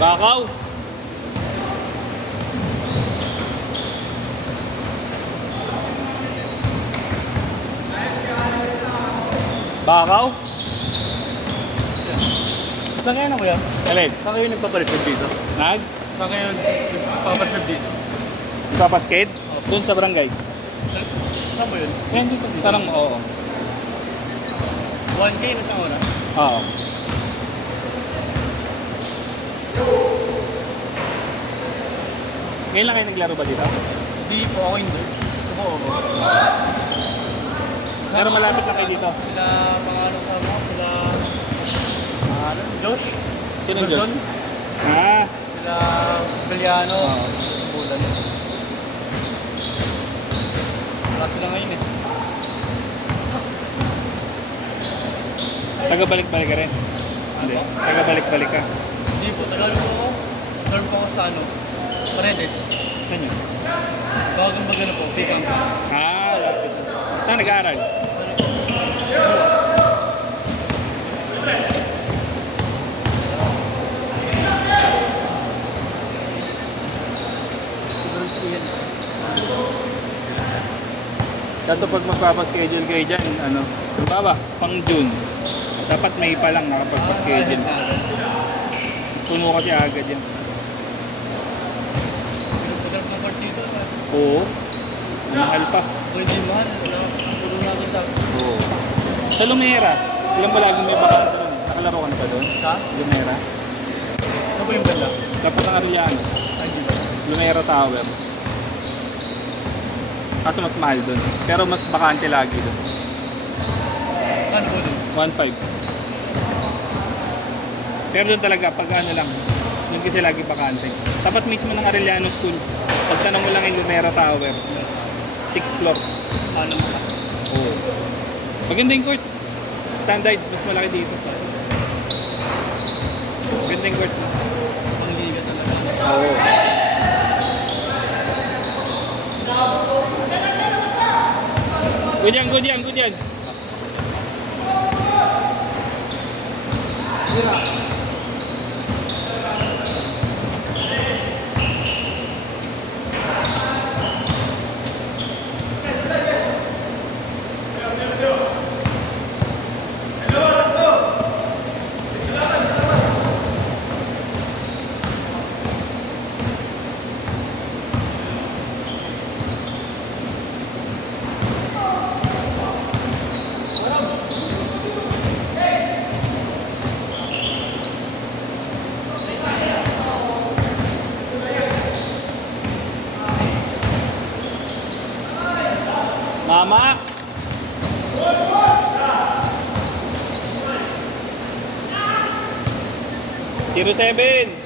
Bakaw. Bakaw? Saan kayo na kuya? Alin? Saan kayo nagpapareserve dito? Nag? Saan kayo nagpapareserve dito? Ipapaskate? Doon sa barangay. Saan ba yun? Yan dito. Parang oo. 1K na sa oras? Oo. Ngayon lang kayo naglaro ba dito? Hindi po ako hindi. Subo ako. Pero malapit lang kayo dito. Sila, pangalan sa mo, sila... Pangalan? Josh? Sino Josh? John? Ah, Sila Galiano. Bulan. Wala sila ngayon eh. taga-balik-balik ka rin? Hindi. Taga-balik-balik ka. Hindi po, tagalog po ako. Tagalog po ako sa ano? Paredes. Saan yun? Bagang bagano po, Picamp. Ah, lapit. Saan nag-aaral? Kaso pag magpapaschedule kayo dyan, ano, baba, pang June. Dapat May pa lang nakapagpaschedule. Puno kasi agad yan. Pinagpagalog ng partido. Oo. Mahal pa. O hindi mahal. Puno natin daw. Oo. Sa Lumera, alam mo laging may bakante doon. Nakalaro ka na ba doon? Sa? Lumera. Ano ba yung ganda? Dapat ang Arellano. Ay, di ba? Lumera Tower. Kaso mas mahal doon. Pero mas bakante lagi doon. Ano po din? 1.5. Pero doon talaga, pag ano lang, doon kasi lagi bakante. Tapat mismo ng Arellano School. Pagtanong mo lang yung Lumera Tower. 6th floor. Ano mo ka? Oo. Maganda yung court. Standard, mas malaki dito. Maganda yung court. Pangliga talaga. Oo. Good yan, good yan, good yan. Mama! Zero 7!